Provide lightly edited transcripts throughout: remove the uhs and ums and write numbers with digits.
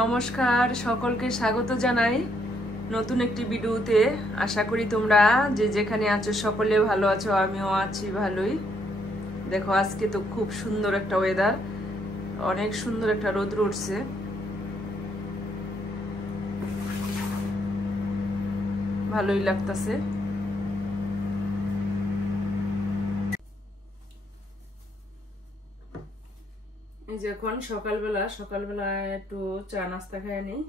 নমস্কার, সকলকে স্বাগত জানাই নতুন একটি ভিডিওতে। আশা করি তোমরা যে যেখানে আছো সকলে ভালো আছো, আমিও আছি ভালোই। দেখো আজকে তো খুব সুন্দর একটা ওয়েদার, অনেক সুন্দর একটা রোদ উঠছে। ভালোই লাগতেছে। এই যে এখন সকালবেলা একটু চা নাস্তা খাই নিই।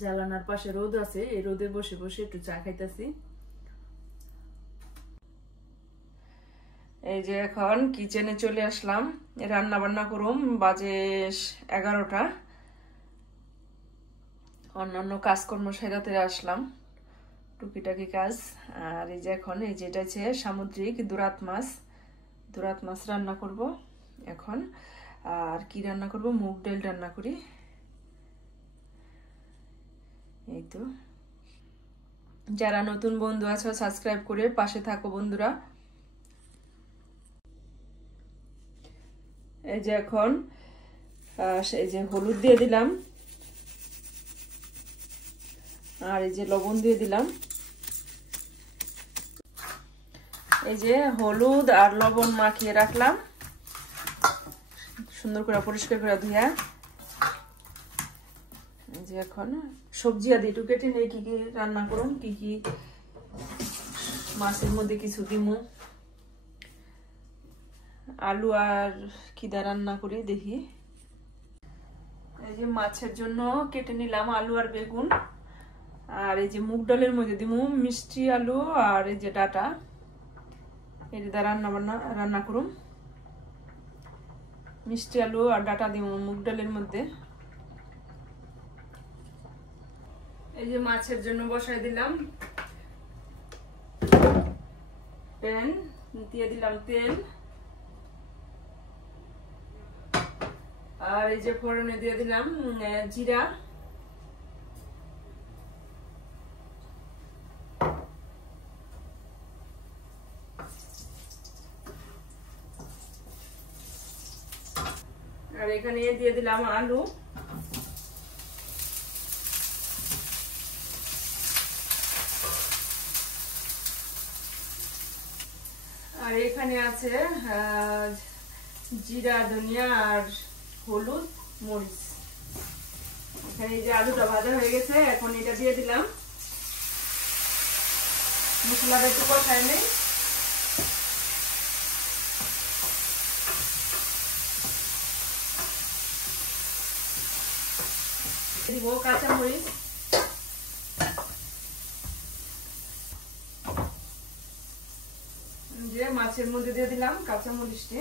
জানালার পাশে রোদ আছে, এই রোদে বসে বসে একটু চা খাইতেছি। এই যে এখন কিচেনে চলে আসলাম, রান্না বান্না করুম। বাজে 11টা। অন্যান্য কাজকর্ম সেরাতে আসলাম, টুকিটাকি কাজ। আর এই যে এখন এই যেটা হচ্ছে সামুদ্রিক দুরাত মাছ রান্না করব এখন। আর কি রান্না করব, মুগ ডাল রান্না করি। এই তো, যারা নতুন বন্ধু আছো সাবস্ক্রাইব করে পাশে থাকো বন্ধুরা। এই যে এখন এই যে হলুদ দিয়ে দিলাম, আর এই যে লবণ দিয়ে দিলাম। এই যে হলুদ আর লবণ মাখিয়ে রাখলাম, সুন্দর করে পরিষ্কার করে ধুয়া। এই যে এখন সবজি আদি একটু কেটে নেই, কি কি রান্না করুন, কি কি মাছের মধ্যে কিছু দিমু। আলু আর খিদা রান্না করি দেখি। এই যে মাছের জন্য কেটে নিলাম আলু আর বেগুন। আর এই যে মুগ ডালের মধ্যে দিমু মিষ্টি আলু আর এই যে ডাটা। এটা রান্না করুম। মিষ্টি আলু আর ডাটা দিমু মুগ ডালের মধ্যে। এই যে মাছের জন্য বসাই দিলাম প্যান, দিয়ে দিলাম তেল। আর এই যে ফোড়নে দিয়ে দিলাম জিরা। আর এখানে দিয়ে দিলাম আলু। আর এখানে আছে জিরা, ধনিয়া আর হলুদ, মরিচ। এখানে এই যে আলুটা ভাজা হয়ে গেছে, এখন এটা দিয়ে দিলাম। মশলাটা একটু কষাই নেই। দিব কাঁচামরিচ। যে মাছের মধ্যে দিয়ে দিলাম কাঁচামরিচটি।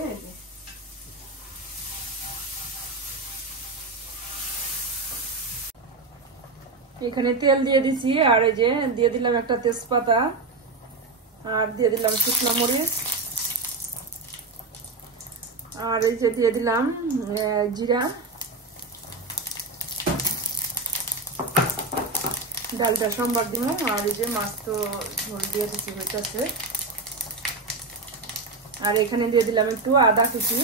এখানে তেল দিয়ে দিছি, আর এই যে দিয়ে দিলাম একটা তেজপাতা, আর দিয়ে দিলাম শুকনো মরিচ, আর এই যে দিয়ে দিলাম জিরা। ডালটা সোমবার দিব। আর এই যে মাছ তো ঝোল দিয়ে দিচ্ছি হইতেছে। আর এখানে দিয়ে দিলাম একটু আদা কুচি।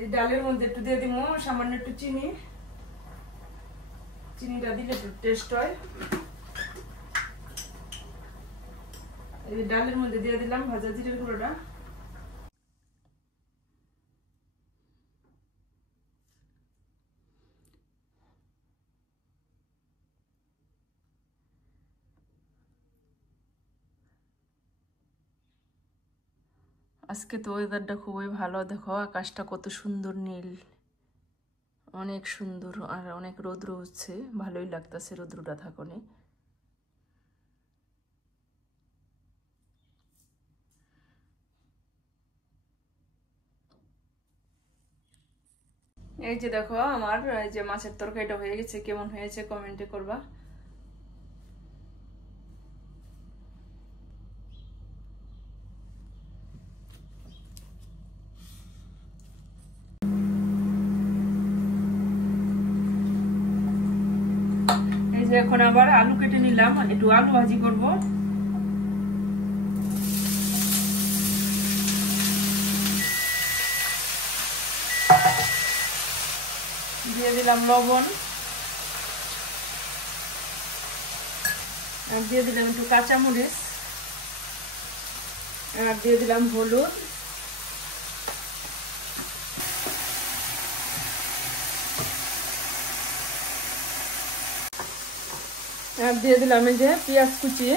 এই ডালের মধ্যে একটু দিয়ে দিব সামান্য একটু চিনি। চিনিটা দিলে একটু টেস্ট হয়। এই ডালের মধ্যে দিয়ে দিলাম ভাজা জিরের গুঁড়োটা। আজকে তো ওয়েদারটা খুবই ভালো, দেখো আকাশটা কত সুন্দর নীল, অনেক সুন্দর। আর অনেক রৌদ্র হচ্ছে, ভালোই লাগতেছে রৌদ্রটা থাকনে। এই যে দেখো আমার এই যে মাছের তরকারিটা হয়ে গেছে, কেমন হয়েছে কমেন্টে করবা। এই যে এখন আবার আলু কেটে নিলাম, একটু আলু ভাজি করব। দিয়ে দিলাম লবণ, আর দিয়ে দিলাম একটু কাঁচামরিচ, আর দিয়ে দিলাম হলুদ, আর দিয়ে দিলাম এই যে পেঁয়াজ কুচি।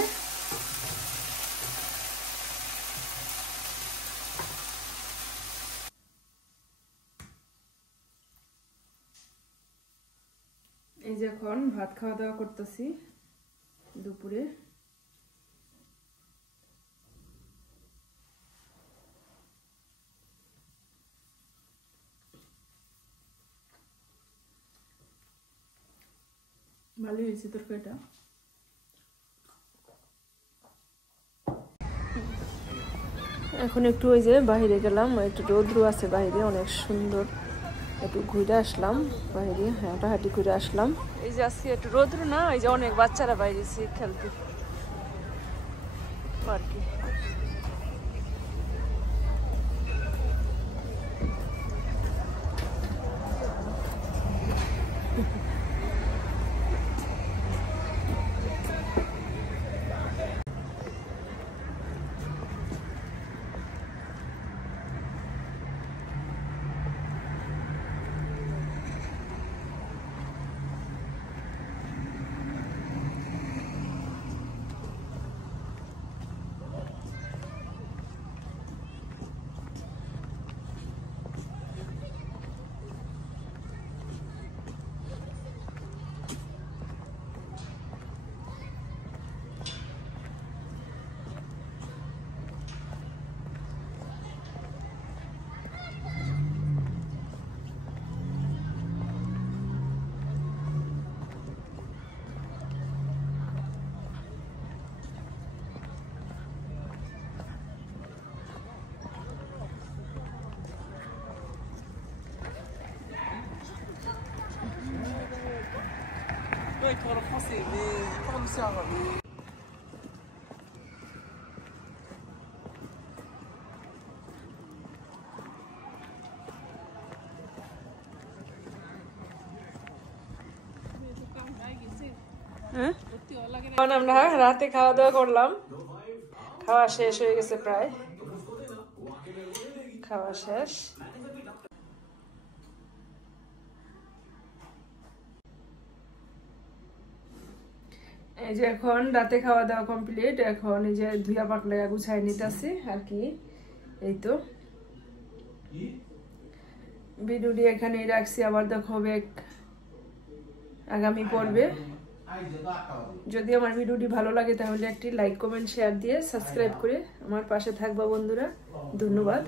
এই যে এখন ভাত খাওয়া দাওয়া করতেছি দুপুরে। ভালোই হয়েছে তরকারিটা। এখন একটু ওই যে বাইরে গেলাম, একটু রৌদ্র আছে বাইরে, অনেক সুন্দর, একটু ঘুরে আসলাম বাইরে, হাঁটাহাঁটি করে আসলাম। এই যে আজকে একটু রৌদ্র না, এই যে অনেক বাচ্চারা বাইরে খেলতে আর কি। Il parle français, mais il parle aussi arabe. আমরা রাতে খাওয়া দাওয়া করলাম, খাওয়া শেষ হয়ে গেছে প্রায়, খাওয়া শেষ। এই যে এখন রাতে খাওয়া দাওয়া কমপ্লিট, এখন এই যে ধুয়া পাকলা গুছাই নিতেছি আর কি। এই তো ভিডিওটি এখানেই রাখছি, আবার দেখা হবে আগামী পর্বে। যদি আমার ভিডিওটি ভালো লাগে তাহলে একটি লাইক কমেন্ট শেয়ার দিয়ে সাবস্ক্রাইব করে আমার পাশে থাকবা বন্ধুরা। ধন্যবাদ।